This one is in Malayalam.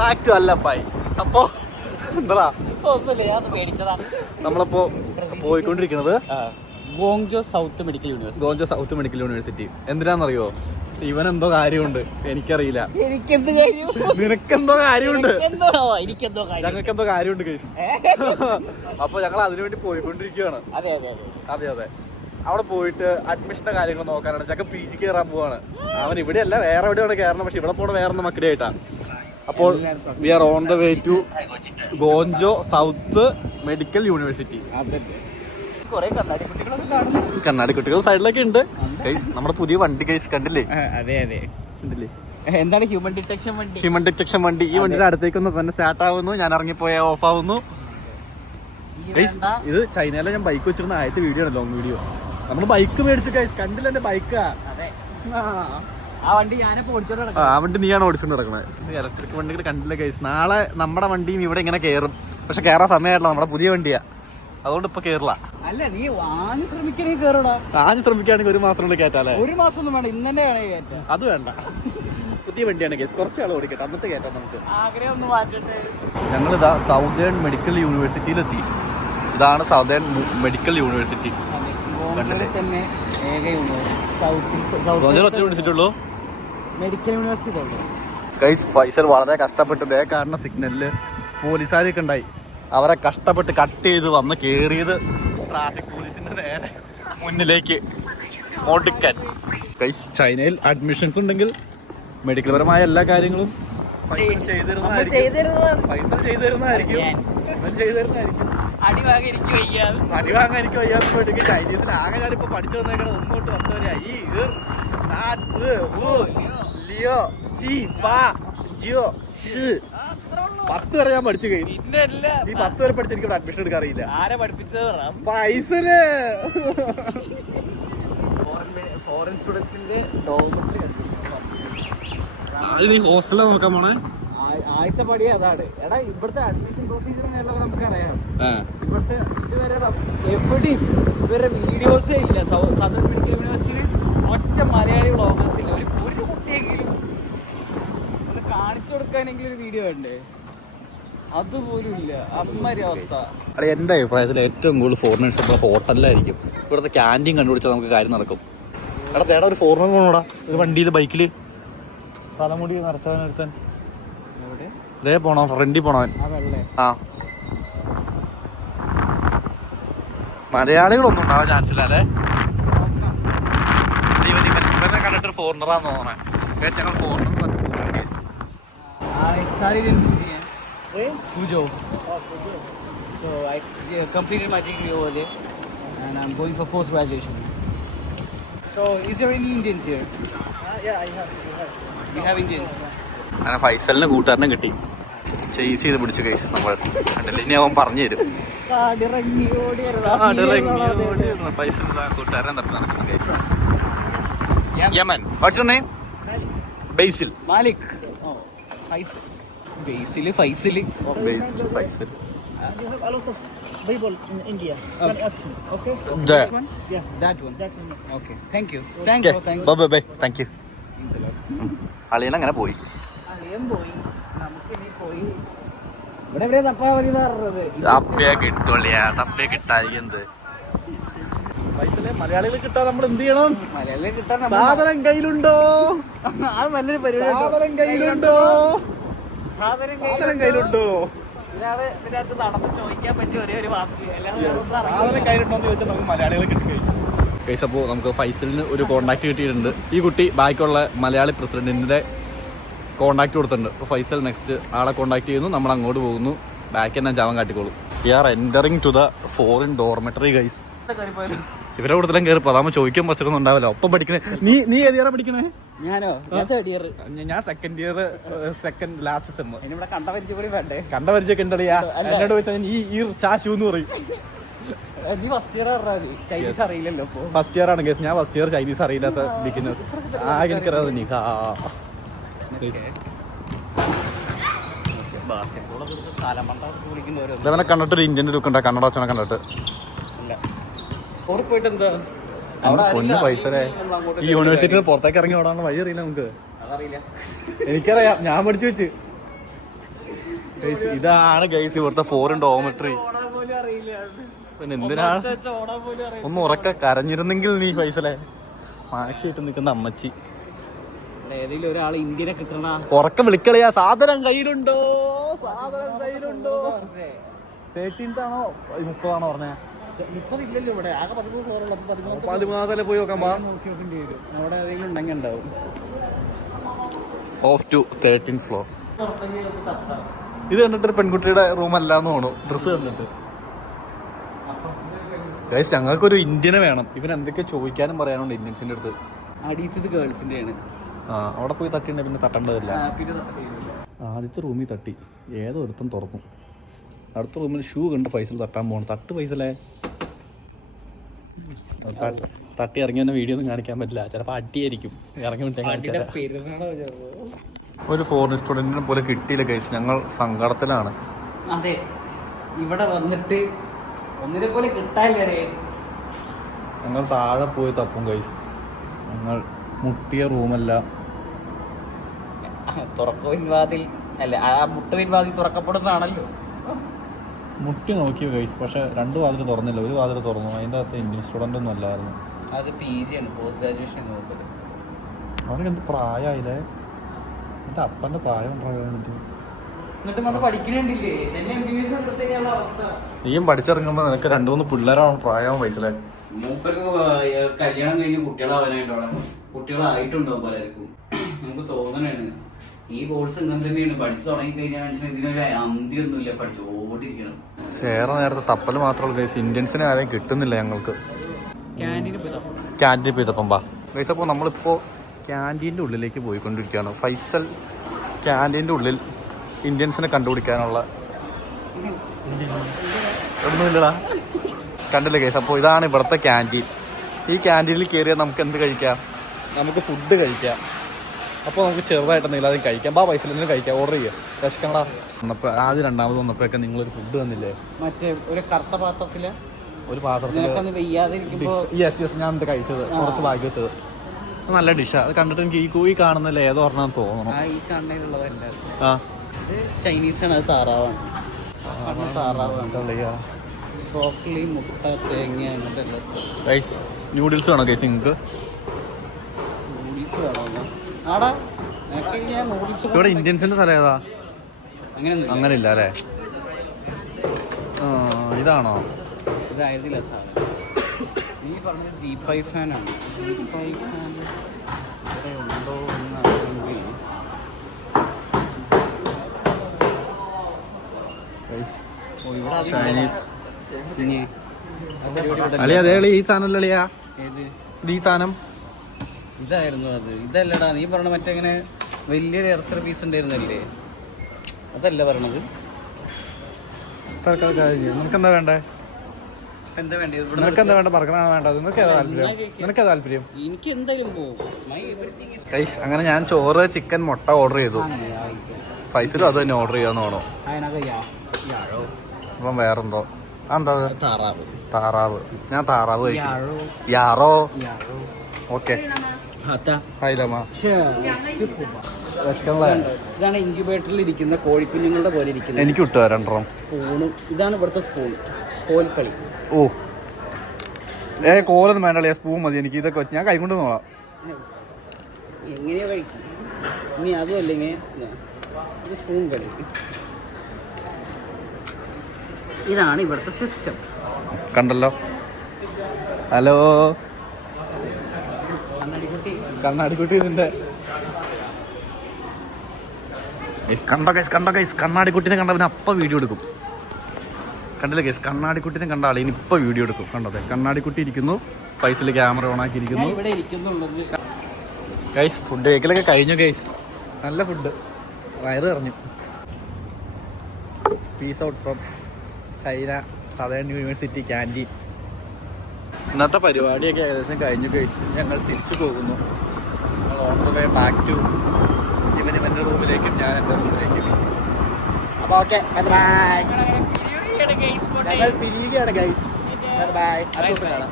ബാക്ക് ടു അല്ലപ്പായി അപ്പോ എന്താ ഒന്നുമില്ല ഞാൻ പേടിച്ചതാ. നമ്മളിപ്പോ പോയിക്കൊണ്ടിരിക്കുന്നത് Guangzhou south medical university. Guangzhou south medical university. എന്തിനാണെന്നറിയോ ഇവൻ എന്തോ കാര്യമുണ്ട്. എനിക്കറിയില്ല. എനിക്കെന്ത് കാര്യം? നിനക്കെന്തോ കാര്യമുണ്ട്. എന്തോ എനിക്കെന്തോ കാര്യം. ഞങ്ങൾക്ക് എന്തോ കാര്യമുണ്ട് കേസ്. അപ്പൊ ഞങ്ങൾ അതിനുവേണ്ടി പോയിക്കൊണ്ടിരിക്കുകയാണ്. അതെ അതെ അതെ. അതെ അവിടെ പോയിട്ട് അഡ്മിഷന്റെ കാര്യങ്ങൾ നോക്കാനാണ്. ചക്ക പി ജി കയറാൻ പോവാണ്. അവൻ ഇവിടെയല്ല വേറെ എവിടെയാണ് കയറണം പക്ഷെ ഇവിടെ പോണ വേറെ മക്കടെ ആയിട്ടാ അപ്പോൾ we are on the way to Guangzhou south medical university കണ്ണാടി കുട്ടികൾ സൈഡിലൊക്കെ ഉണ്ട്. ഗൈസ് നമ്മുടെ പുതിയ വണ്ടി ഗൈസ് കണ്ടില്ലേ? അതെ അതെ. കണ്ടില്ലേ? എന്താണ് ഹ്യൂമൻ ഡിറ്റക്ഷൻ വണ്ടി? ഹ്യൂമൻ ഡിറ്റക്ഷൻ വണ്ടി. ഈ വണ്ടിയുടെ അടുത്തേക്കൊന്ന് തന്നെ സ്റ്റാർട്ട് ആവുന്നു. ഞാൻ ഇറങ്ങിപ്പോയ ഓഫ് ആവുന്നു. ഇത് ചൈനയിലെ ഞാൻ ബൈക്ക് വെച്ചിരുന്ന ആദ്യത്തെ വീഡിയോ ആണ് ലോങ് വീഡിയോ നമ്മൾ ബൈക്ക് മേടിച്ചു ഗൈസ് കണ്ടില്ല എന്റെ ബൈക്കാ ആ വണ്ടി നീയാണ് ഓടിച്ചോണ്ട് നടക്കുന്നത് ഇലക്ട്രിക് വണ്ടികൾ കണ്ടില്ല കേസ് നാളെ നമ്മുടെ വണ്ടിയും ഇവിടെ ഇങ്ങനെ കേറും. പക്ഷെ കേറാൻ സമയമായിട്ടില്ല. നമ്മുടെ പുതിയ വണ്ടിയാ. അതുകൊണ്ട് ഇപ്പൊ കേറില്ല. അല്ല നീ വാങ്ങി ശ്രമിക്കണേ കേറടാ. ആദ്യം ശ്രമിക്കുകയാണെങ്കിൽ ഒരു മാസം കൊണ്ട് കേറ്റാലേ ഒരു മാസം ഒന്നും വേണ്ട. ഇന്ന് അത് വേണ്ട. പുതിയ വണ്ടിയാണ് കേസ് കുറച്ച് ആൾ ഓടിക്കട്ടെ. അന്നത്തെ കയറ്റാം നമുക്ക്. ആഗ്രഹം ഒന്ന് മാറ്റട്ടെ. ഞങ്ങളിതാ സൗതേൺ മെഡിക്കൽ യൂണിവേഴ്സിറ്റിയിലെത്തി. ഇതാണ് സൗതേൺ മെഡിക്കൽ യൂണിവേഴ്സിറ്റി. തന്നെ ഏക യൂണിവേഴ്സിറ്റി. സൗത്ത് യൂണിവേഴ്സിറ്റി ഉള്ളൂ? മെഡിക്കൽ യൂണിവേഴ്സിറ്റി ഉള്ളു ഗൈസ് ഫൈസൽ വളരെ കഷ്ടപ്പെട്ട് ദേ കാരണം സിഗ്നലിൽ പോലീസുകാരൊക്കെ ഉണ്ടായി. അവരെ കഷ്ടപ്പെട്ട് കട്ട് ചെയ്ത് വന്ന് കേറിയത് ട്രാഫിക് പോലീസിന്റെ നേരെ മുന്നിലേക്ക്. ഓടിക്കാൻ ഗൈസ് ചൈനയിൽ അഡ്മിഷൻസ് ഉണ്ടെങ്കിൽ മെഡിക്കൽ പരമായ എല്ലാ കാര്യങ്ങളും ചൈനീസിന് ആകെ ഞാനിപ്പോ പഠിച്ചു വന്നേക്കണത് ഒന്നോട്ട് വന്നവരായി. ഈ സാറ്റ്സ്, വു, ലിയോ ചി പാ ജിയോ ഷ്. പത്ത് വരെ ഞാൻ പഠിച്ചു കഴിഞ്ഞു. ഈ പത്ത് വരെ പഠിച്ച് എനിക്ക് അഡ്മിഷൻ എടുക്കാൻ അറിയില്ല. ആരെ പഠിപ്പിച്ചത് പൈസൽ ഫോറിൻ സ്റ്റുഡൻസിന്റെ ഡോർമെട്രി അത് നീ ഹോസ്റ്റലിൽ നോക്കാൻ പോണേ? ആദ്യത്തെ പടി അതാണ്. എടാ ഇവിടുത്തെ അഡ്മിഷൻ പ്രൊസീജിയർ നമുക്കറിയാം. ഇവിടുത്തെ ഇതുവരെ എവിടെയും ഇവരുടെ വീഡിയോസേ ഇല്ല. സദർ മെഡിക്കൽ യൂണിവേഴ്സിറ്റിയിൽ ഒറ്റ മലയാളി വ്ളോഗേഴ്സ് ഇല്ല ഒരു ഒരു കുട്ടിയെങ്കിലും ഒന്ന് കാണിച്ചു കൊടുക്കാനെങ്കിലും ഒരു വീഡിയോ വേണ്ടേ അതുപോലും ഇല്ല അമ്മരി അവസ്ഥ അടെ എന്റെ അഭിപ്രായത്തിൽ ഏറ്റവും കൂടുതൽ ഫോറിനേഴ്സ് നമ്മുടെ ഹോട്ടലിലായിരിക്കും. ഇവിടുത്തെ ക്യാന്റീൻ കണ്ടുപിടിച്ചാൽ നമുക്ക് കാര്യം നടക്കും. എടാ തേടാ ഒരു ഫോറിനർ പോണോടാ. ഒരു വണ്ടിയിൽ ബൈക്കിൽ തലമുടി നിറച്ചവൻ ഒരുത്തൻ. ഇതേ പോണോ ഫ്രണ്ടിൽ പോണവൻ. ആ മലയാളികളൊന്നും ഉണ്ടാവാൻ ചാൻസ് ഇല്ല അല്ലേ? ഇവൻ ഇവൻ ഇവനെ കണ്ടിട്ട് ഫോറിനറാന്ന് തോന്നണേ. ഞങ്ങൾ foreigner Studied in Fujian. Fuzhou. So I yeah, completed my degree over there, and I'm going for post graduation. So is there any Indians here? yeah, I have. I have. We have Indians. അങ്ങനെ ഫൈസലിന് കൂട്ടുകാരനെ കിട്ടി ചേസ് ചെയ്ത് പിടിച്ച് കേസ് നമ്മൾ കണ്ടില്ല ഇനി അവൻ പറഞ്ഞു തരും. ഫൈസൽ തപ്പി നടക്കുന്ന case. Yemen what's name Basil Malik. Oh, Basically, Faisal. Basil Faisal We have a lot of people in India. You can ask him. Okay. This one? Yeah. That one. That one. Okay. Thank you. Thank you. Thank you. Thank you Thanks a lot. അളിയൻ അങ്ങനെ പോയി അളിയൻ പോയി നമുക്കിനി പോയി ഇവിടെ എവിടെയാ തപ്പാ മതി പറഞ്ഞത് തപ്പിയ കിട്ടുള്ളിയാ തപ്പിയ കിട്ടായി എന്ത് ഫൈസലെ മലയാളികൾ കിട്ടാൻ നമ്മൾ എന്ത് ചെയ്യണം മലയാളികൾ കിട്ടാൻ സാധനം കയ്യിലുണ്ടോ അത് നല്ലൊരു പരിപാടി സാധനം കയ്യിലുണ്ടോ സാധനം കയ്യിലുണ്ടോ? ഇതാണ് ഇതിനകത്ത് നടന്ന് ചോദിക്കാൻ പറ്റിയ ഒരേ ഒരു വാക്ക്. സാധനം ചോദിച്ചാൽ നമുക്ക് മലയാളികളെ കിട്ടി കഴിച്ചു അപ്പോൾ നമുക്ക് ഫൈസലിന് ഒരു കോണ്ടാക്ട് കിട്ടിയിട്ടുണ്ട്. ഈ കുട്ടി ബാക്കിയുള്ള മലയാളി പ്രസിഡന്റിന്റെ കോണ്ടാക്ട് കൊടുത്തിട്ടുണ്ട്. അപ്പോൾ ഫൈസൽ നെക്സ്റ്റ് ആളെ കോണ്ടാക്ട് ചെയ്യുന്നു. നമ്മൾ അങ്ങോട്ട് പോകുന്നു. ബാക്കി തന്നെ ജാവൻ കാട്ടിക്കോളൂ. We are entering to the foreign dormitory guys? ഇവരെ കൂടുതലും കയറി അതാകുമ്പോൾ ചോദിക്കാൻ പറ്റൊന്നും ഉണ്ടാവില്ല. ഒപ്പം പഠിക്കണേ. നീ നീ ഏത് ഇയറാ പഠിക്കണേ? ഞാനോ? ഞാൻ തേർഡ് ഇയർ ഞാൻ second year second last sem ഇവിടെ കണ്ട പരിചയം കൂടി വേണ്ടേ? കണ്ട പരിചയമൊക്കെ ഉണ്ടടിയാ എന്നോട് ചോദിച്ചാൽ ഈ ഈ ചാശു എന്ന് പറയും. നീ ഫസ്റ്റ് ഇയർ ചൈനീസ് അറിയില്ലല്ലോ ഫസ്റ്റ് ഇയർ ആണ് കേസ് ഞാൻ ഫസ്റ്റ് ഇയർ ചൈനീസ് അറിയില്ലാത്ത ബിഗിനർ ആകെ എനിക്കറിയാതെ നീ ഇവനെ കണ്ടിട്ട് ഒരു ഇന്ത്യൻ ലുക്ക് ഉണ്ടാ. കന്നഡ അച്ഛനെ കണ്ടിട്ട്. അവിടെ പോയിട്ട് എന്താ പൊന്നു പൈസ ഈ യൂണിവേഴ്സിറ്റി പുറത്തേക്ക് ഇറങ്ങി ഓടാനുള്ള വഴി അറിയില്ല നമുക്ക്. എനിക്കറിയാം. ഞാൻ പഠിച്ചു വെച്ച്. ഇതാണ് ഗൈസ് ഇവിടുത്തെ ഫോറിൻ ഡോമെട്രി ഓടാൻ പോലും അറിയില്ല. പിന്നെ എന്തിനാണ് ഓടാൻ പോലും അറിയില്ല. ഒന്ന് ഉറക്ക കരഞ്ഞിരുന്നെങ്കിൽ നീ ഫൈസലേ. മാക്സി ഇട്ട് നിൽക്കുന്ന അമ്മച്ചി. ഒരാൾ ഇന്ത്യനെ കിട്ടണ ഉറക്കം വിളിക്കളയാ സാധനം കയ്യിലുണ്ടോ? സാധനം കയ്യിലുണ്ടോ? തേർട്ടീൻത്താണോ മുപ്പതാണോ പറഞ്ഞേ? മുപ്പതില്ലല്ലോ ഇവിടെ. ആകെ പതിമൂന്ന് ഫ്ലോറുള്ള പതിമൂന്ന് പതിമൂന്നാമതല്ലേ പോയി നോക്കാൻ പാ. നോക്കി നോക്കേണ്ടി വരും. അവിടെ ഏതെങ്കിലും ഉണ്ടെങ്കിൽ ഉണ്ടാവും. ഓഫ് ടു തേർട്ടീൻ ഫ്ലോർ ഇത് കണ്ടിട്ട് പെൺകുട്ടിയുടെ റൂം അല്ലാന്ന് തോന്നുന്നു. ഡ്രസ് കണ്ടിട്ട്. ഗൈസ് ഞങ്ങൾക്കൊരു ഇന്ത്യനെ വേണം. ഇവൻ എന്തൊക്കെ ചോദിക്കാനും പറയാനുണ്ട് ഇന്ത്യൻസിന്റെ അടുത്ത്. അടിയത്തത് ഗേൾസിന്റെ ആണ്. ആ അവിടെ പോയി തട്ടിണ്ടെങ്കിൽ പിന്നെ തട്ടേണ്ടതില്ല. ആദ്യത്തെ റൂമിൽ തട്ടി. ഏതോ ഒരുത്തം തുറന്നു. അടുത്ത റൂമിൽ ഷൂ കണ്ട് ഫൈസൽ തട്ടാൻ പോകണം തട്ട് ഫൈസലേ തട്ട്- തട്ടി ഇറങ്ങിയ വീഡിയോ ഒന്നും കാണിക്കാൻ പറ്റില്ല. ചിലപ്പോൾ അടിയായിരിക്കും. ഇറങ്ങി? ഒരു ഫോറിൻ സ്റ്റുഡന്റിനെ പോലെ കിട്ടിയില്ല കേസ് ഞങ്ങൾ സങ്കടത്തിലാണ്. അതെ. ഇവിടെ വന്നിട്ട് ഒന്നിനെ പോലെ കിട്ടാല്ലേ ഞങ്ങൾ താഴെ പോയി തപ്പും കൈസ് ഞങ്ങൾ മുട്ടിയ റൂമല്ല തുറക്കോ വാതിൽ അല്ല ആ മുട്ടുവിൻ വാതിൽ തുറക്കപ്പെടുന്നതാണല്ലോ. മുട്ടി നോക്കി ഗൈസ് പക്ഷെ രണ്ട് വാതിൽ തുറന്നില്ല. ഒരു വാതിൽ തുറന്നു. അതിന്റെ അകത്ത് ഇന്ത്യൻ സ്റ്റുഡന്റ് ഒന്നും അല്ലായിരുന്നു. അത് പി ജി ആണ്. പോസ്റ്റ് ഗ്രാജുവേഷൻ നോക്കൽ. അവനക്ക് എന്ത് പ്രായമായില്ലേ എന്റെ അപ്പന്റെ പ്രായം നീയും പഠിച്ചിറങ്ങുമ്പോ നിനക്ക് രണ്ട് മൂന്ന് പിള്ളേരാണ് പ്രായമാവും വയസ്സിലെ മൂപ്പർക്ക് കല്യാണം കഴിഞ്ഞ് കുട്ടികളാവാനായിട്ടോ കുട്ടികളായിട്ടുണ്ടോ പലർക്കും. നമുക്ക് തോന്നണാണ്. ഈ കോഴ്സ് ഇങ്ങനെ തന്നെയാണ് പഠിച്ചു തുടങ്ങി കഴിഞ്ഞാൽ മനസ്സിലായി ഇതിനൊരു അന്ത്യൊന്നുമില്ല. പഠിച്ചു ഓടിയിരിക്കണം സേറ നേരത്തെ തപ്പൽ മാത്രമുള്ള കേസ് ഇന്ത്യൻസിനെ ആരെയും കിട്ടുന്നില്ല ഞങ്ങൾക്ക്. ക്യാന്റീനിൽ പോയി തപ്പം. ബാ ഗൈസ് അപ്പോൾ നമ്മളിപ്പോൾ ക്യാന്റീന്റെ ഉള്ളിലേക്ക് പോയിക്കൊണ്ടിരിക്കുകയാണ്. ഫൈസൽ ക്യാന്റീന്റെ ഉള്ളിൽ ഇന്ത്യൻസിനെ കണ്ടുപിടിക്കാനുള്ള ഒന്നുമില്ലടാ കണ്ടില്ല കേസ് അപ്പോൾ ഇതാണ് ഇവിടുത്തെ ക്യാന്റീൻ ഈ ക്യാന്റീനിൽ കയറിയാൽ നമുക്ക് എന്ത് കഴിക്കാം? നമുക്ക് ഫുഡ് കഴിക്കാം. അപ്പോൾ നമുക്ക് ചെറുതായിട്ട് എന്തെങ്കിലും അതും കഴിക്കാം. ബാ പൈസ എന്തെങ്കിലും കഴിക്കാം. ഓർഡർ ചെയ്യാം. രസിക്കണ്ട വന്നപ്പോൾ ആദ്യം രണ്ടാമത് വന്നപ്പോഴൊക്കെ നിങ്ങളൊരു ഫുഡ് തന്നില്ലേ? മറ്റേ ഒരു കറുത്ത പാത്രത്തിൽ ഒരു പാത്രത്തിൽ യെസ് യെസ് ഞാൻ എന്ത് കഴിച്ചത്. കുറച്ച് ബാക്കി വെച്ചത്. നല്ല ഡിഷാ അത് കണ്ടിട്ട് എനിക്ക് ഈ കൂയി കാണുന്നില്ല ഏതോ ഒരെണ്ണം തോന്നണം. ആ ഇത് ചൈനീസ് ആണ് അത് താറാവാണ്. ന്യൂഡിൽസ് വേണോ കേസ് നിങ്ങൾക്ക്? നൂഡിൽസ് വേണോ? ഇവിടെ ഇന്ത്യൻസിന്റെ സ്ഥലം ഏതാ? അങ്ങനെ ഇല്ല അല്ലേ? ഇതാണോ? ഇതായിരുന്നില്ല സാധനം നീ പറഞ്ഞത് ജി ഫൈവ് ഫാനാണ് ജി ഫൈവ് ഫാൻ ഇവിടെ ഉണ്ടോ എന്ന് അറിയണമെങ്കിൽ അളിയ അതേ ഈ സാധനം അളിയാ? ഏത്? ഇത് ഈ സാധനം? ഇതായിരുന്നു അത്. ഇതല്ലടാ നീ പറഞ്ഞ മറ്റെങ്ങനെ വലിയൊരു ഇറച്ചറി പീസ് ഉണ്ടായിരുന്നല്ലേ? അതല്ല പറഞ്ഞത്. വേണ്ടേ? വേണ്ടത് നിനക്ക് എന്താ വേണ്ട പറക്കണാണ് വേണ്ടത്? നിനക്ക് ഏതാ താല്പര്യം? നിനക്ക് താല്പര്യം? എനിക്ക് എന്തായാലും പോകും അങ്ങനെ ഞാൻ ചോറ് ചിക്കൻ മുട്ട ഓർഡർ ചെയ്തു. ഫൈസിലും അത് തന്നെ ഓർഡർ ചെയ്യാന്ന് യാഴോ. അപ്പം വേറെന്തോ? എന്താ? താറാവ്. താറാവ്. ഞാൻ താറാവ് കഴിക്കും. യാറോ. ഓക്കെ. ഇതാണ് ഇൻക്യുബേറ്ററിൽ ഇരിക്കുന്ന കോഴിക്കുഞ്ഞുങ്ങളുടെ പോലെ ഇരിക്കുന്നത്. എനിക്ക് വിട്ടു രണ്ടെണ്ണം സ്പൂണും. ഇതാണ് ഇവിടുത്തെ സ്പൂൺ കോൽക്കളി. ഓ. ഏ കോലൊന്നും വേണ്ടല്ലേ സ്പൂൺ മതി എനിക്ക്. ഇതൊക്കെ ഞാൻ ഞാൻ കൈകൊണ്ട് നോളാം. എങ്ങനെയോ കഴിക്കും ഇനി അതും അല്ലെങ്കിൽ ഇത്. സ്പൂൺ കളി. ഇതാണ് ഇവിടുത്തെ സിസ്റ്റം കണ്ടല്ലോ. ഹലോ. കണ്ണാടിക്കുട്ടി കണ്ണാടിക്കുട്ടി നിന്റെ കണ്ട ഗൈസ് കണ്ട ഗൈസ് കണ്ണാടിക്കുട്ടിനെ കണ്ട പിന്നെ അപ്പം വീഡിയോ എടുക്കും. കണ്ടില്ല ഗൈസ് കണ്ണാടിക്കുട്ടിനെ കണ്ട ആളെ ഇനി ഇപ്പം വീഡിയോ എടുക്കും. കണ്ടത് കണ്ണാടിക്കുട്ടി ഇരിക്കുന്നു പൈസയിൽ ക്യാമറ ഓൺ ആക്കിയിരിക്കുന്നു. ഗൈസ് ഫുഡ് കഴിക്കലൊക്കെ കഴിഞ്ഞു ഗൈസ് നല്ല ഫുഡ് വയറ് നിറഞ്ഞു. Peace out from China southern university canteen ഇന്നത്തെ പരിപാടിയൊക്കെ ഏകദേശം കഴിഞ്ഞു ഗൈസ് ഞങ്ങൾ തിരിച്ചു പോകുന്നു. On the way back to ഇവൻ ഇവന്റെ റൂമിലേക്കും ഞാൻ എന്റെ റൂമിലേക്കും അപ്പോൾ ഓക്കെ ബൈ ഞങ്ങൾ പിരിയുകയാണ് ഗൈസ് ബൈ അടുത്ത ദിവസം കാണാം.